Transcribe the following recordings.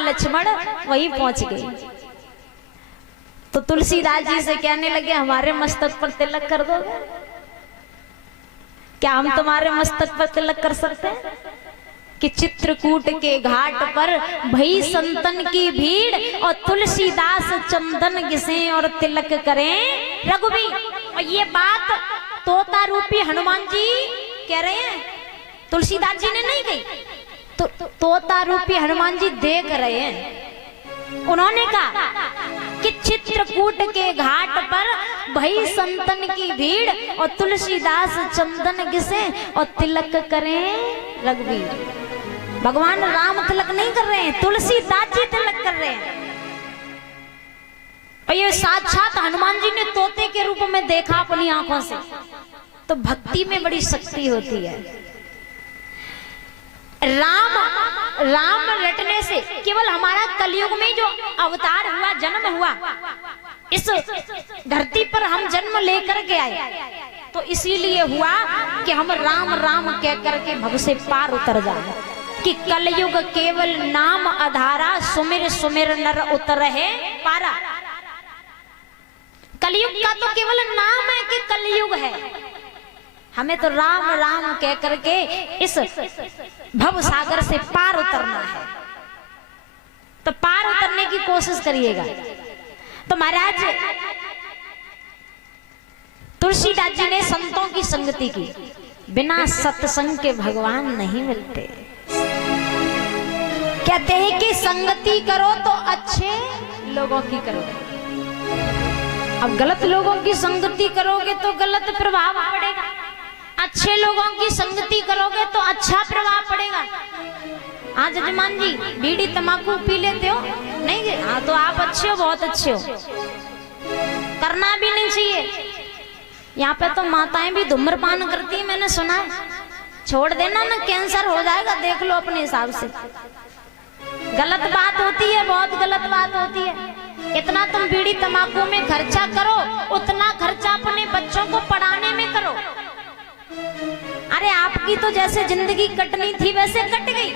लक्ष्मण वहीं पहुंच गए। तो तुलसीदास जी से कहने लगे हमारे मस्तक पर तिलक कर दोगे? क्या हम तुम्हारे मस्तक पर तिलक कर सकते हैं? कि चित्रकूट के घाट पर भई संतन की भीड़ और तुलसीदास चंदन घिसे और तिलक करें रघुबीर। और ये बात तोता रूपी हनुमान जी कह रहे हैं, तुलसीदास जी ने नहीं कही। तो तोता रूपी हनुमान जी देख रहे हैं। उन्होंने कहा कि चित्रकूट के घाट पर भई संतन की भीड़ और तुलसीदास चंदन घिसे और तिलक करें रघुबीर। भगवान राम तिलक नहीं कर रहे हैं, तुलसीदास जी तिलक कर रहे हैं। और ये साक्षात हनुमान जी ने तोते के रूप में देखा अपनी आंखों से। तो भक्ति में बड़ी शक्ति होती है। राम रटने से केवल हमारा कलयुग में जो अवतार हुआ, जन्म हुआ, इस धरती पर हम जन्म लेकर के आए, तो इसीलिए हुआ कि हम राम राम कह करके भव से पार उतर जाए। कि कलयुग केवल नाम आधारा, सुमिर सुमिर नर उतरहे पारा। कलयुग का तो केवल नाम है कि कलयुग है, हमें तो राम राम कह करके इस भव सागर से पार उतरना है। तो पार उतरने की कोशिश करिएगा। तो महाराज तुलसीदास जी ने संतों की संगति की। बिना सत्संग के भगवान नहीं मिलते। कहते हैं कि संगति करो तो अच्छे लोगों की करो। अब गलत लोगों की संगति करोगे तो गलत प्रभाव पड़ेगा, अच्छे लोगों की संगति करोगे तो अच्छा प्रभाव पड़ेगा। हाँ जजमान जी, बीड़ी तंबाकू पी लेते हो? नहीं, हाँ तो आप अच्छे हो, बहुत अच्छे हो, करना भी नहीं चाहिए। यहाँ पे तो माताएं भी धूम्रपान करती है, मैंने सुना है। छोड़ देना ना, कैंसर हो जाएगा, देख लो अपने हिसाब से। गलत बात होती है, बहुत गलत बात होती है। इतना तुम बीड़ी तंबाकू में खर्चा करो, उतना खर्चा अपने बच्चों को पढ़ाने में करो। अरे आपकी तो जैसे जिंदगी कटनी थी वैसे कट गई।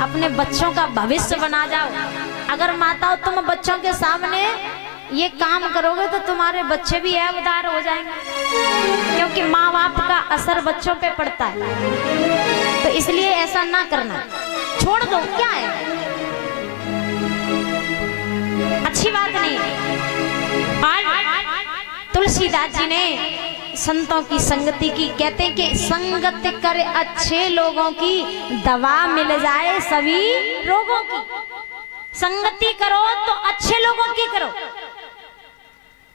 अपने बच्चों का भविष्य बना जाओ। अगर माताओं तुम बच्चों के सामने ये काम करोगे तो तुम्हारे बच्चे भी ऐबदार हो जाएंगे, क्योंकि माँ बाप का असर बच्चों पे पड़ता है। तो इसलिए ऐसा ना करना, छोड़ दो, क्या है, अच्छी बात नहीं। तुलसीदास जी ने संतों की संगति की। कहते हैं कि संगत कर अच्छे लोगों की, दवा मिल जाए सभी रोगों की। संगति करो तो अच्छे लोगों की करो,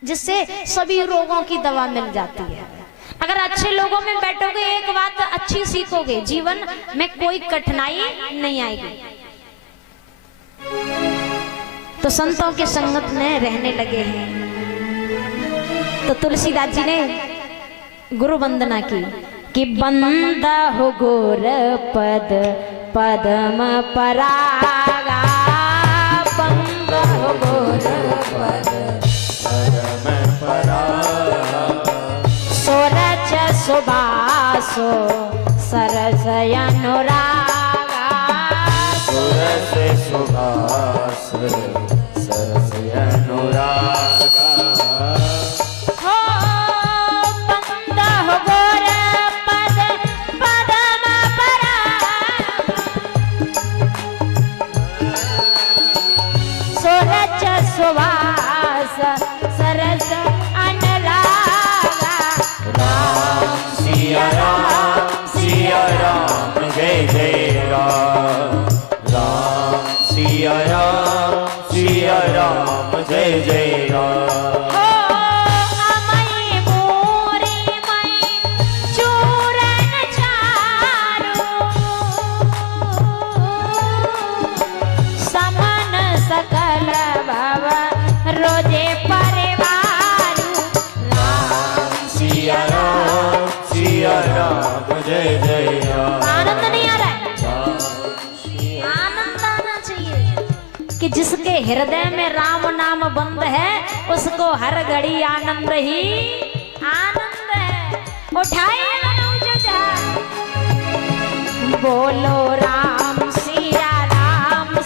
जिससे सभी रोगों की दवा मिल जाती है। अगर अच्छे लोगों में बैठोगे, एक बात अच्छी सीखोगे, जीवन में कोई कठिनाई नहीं आएगी। तो संतों के संगत में रहने लगे हैं। तो तुलसीदास जी ने गुरु वंदना की कि बंदा हो गोर पद पद्म परागा, बंदा हो गोर पद पद्म परागा, सोरच सुबासो सरस अनुरागा, सोरस सुबास सरस अनुरागा। जय जय राम। रोजे परिवार राम सिया राम जय जय राम। आनंद नहीं आ रहा है? आनंद आना चाहिए कि जिसके हृदय में राम नाम बंद है उसको हर घड़ी आनंद ही आनंद है। उठाए बोलो राम सिया राम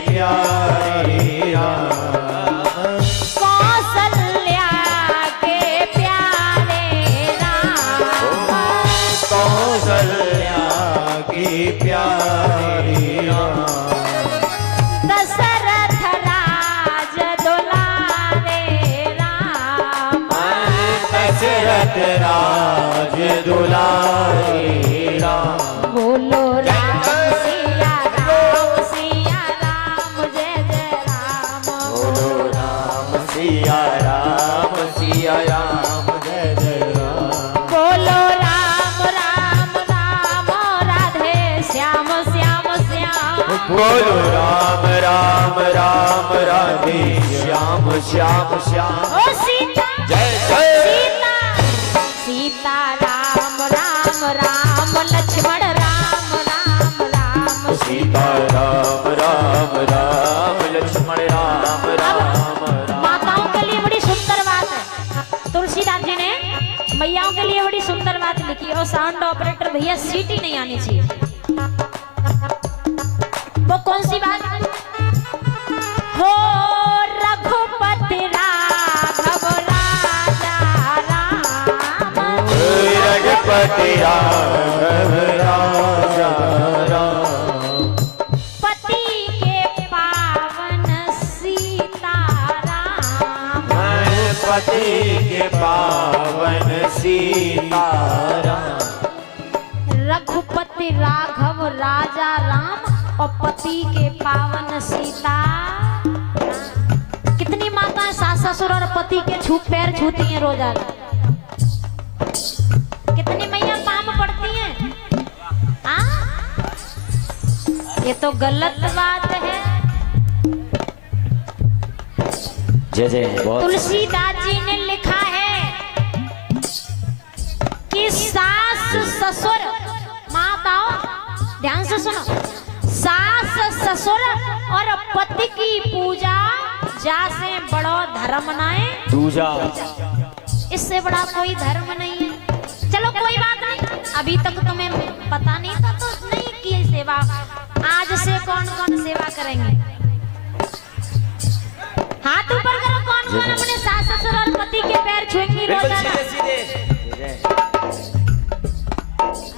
प्यारे राम। कौशल्या के प्यारे राम। कौशल्या के प्यारे राम। दशरथ राज दुलारे राम। दशरथ राज दुलारे राम। बोलो राम सिया राम जय जय राम। बोलो राम सिया राम जय जय राम। बोलो राम राम राम राधे श्याम श्याम श्याम। बोलो राम राम राम राधे श्याम श्याम श्याम। ओ सीता जय जय सीता सीता राम राम राम लक्ष्मण राम राम राम। सीता राम राम राम लक्ष्मण राम राम राम। माताओं के लिए बड़ी सुंदर बात है, तुलसीदास जी ने मैयाओं के लिए बड़ी सुंदर बात लिखी। और साउंड ऑपरेटर भैया सीटी नहीं आनी चाहिए। वो कौन सी बात हो? रघुपति राघव राजा राम। रघुपति राघव राजा राम। पति के पावन सीताराम। पति के पावन सीताराम। रघुपति राघव राजा राम और पति के पावन सीता। कितनी माताएं सास ससुर और पति के पैर छूती हैं रोजाना। कितनी मैया पाम पड़ती हैं। हाँ? ये तो गलत बात है। जय जय बहुत तुलसीदास जी ने लिखा है कि सास ससुर, माताओं ध्यान से सुनो, सास ससुर और पति की पूजा जासे बड़ो धर्म नाए दूजा। इससे बड़ा कोई धर्म नहीं है। चलो कोई बात नहीं, अभी तक तुम्हें पता नहीं था तो नहीं की सेवा। आज से कौन कौन सेवा करेंगे? हाथ ऊपर करो। कौन कौन अपने सास ससुर और पति के पैर छुएंगे रोजाना?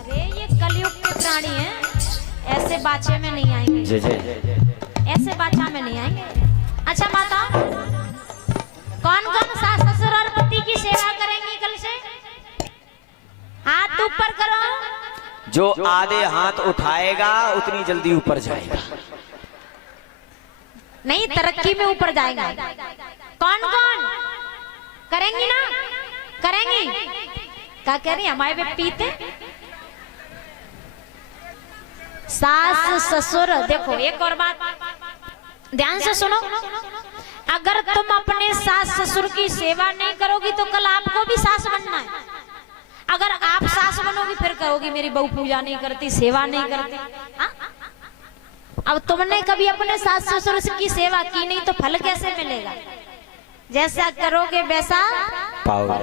अरे ये कलयुग के प्राणी हैं, ऐसे बाचे में नहीं आएंगे। जय जय ऐसे बाचा में नहीं आएंगे। अच्छा माता, कौन कौन सास ससुर और पति की सेवा करेंगी कल से? हाथ ऊपर करो। जो आधे हाथ उठाएगा उतनी जल्दी ऊपर जाएगा। नहीं, तरक्की में ऊपर जाएगा। कौन कौन करेंगी ना? करेंगी? क्या कह रही हमारे पे पीते? सास ससुर, देखो एक और बात ध्यान से सुनो। अगर तुम अपने सास ससुर की सेवा नहीं करोगी तो कल आपको भी सास बनना है। अगर आप सास बनोगी फिर कहोगी मेरी बहू पूजा नहीं करती, सेवा नहीं करती। हाँ? अब तुमने कभी अपने सास ससुर की सेवा की नहीं तो फल कैसे मिलेगा? जैसा करोगे वैसा पाओगे।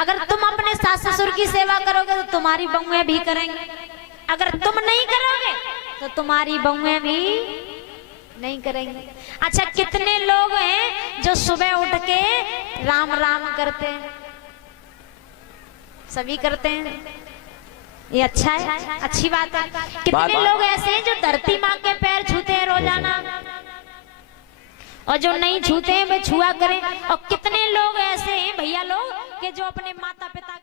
अगर तुम अपने सास ससुर की सेवा करोगे तो तुम्हारी बहुएं भी करेंगे। अगर तुम नहीं करोगे तो तुम्हारी बहुएं भी नहीं करेंगे। अच्छा, कितने लोग हैं जो सुबह उठ के राम राम करते हैं? सभी करते हैं, ये अच्छा है, अच्छी बात है। कितने लोग ऐसे हैं जो धरती माँ के पैर छूते हैं रोजाना, और जो नहीं छूते हैं वे छुआ करें। और कितने लोग ऐसे हैं भैया लोग कि जो अपने माता पिता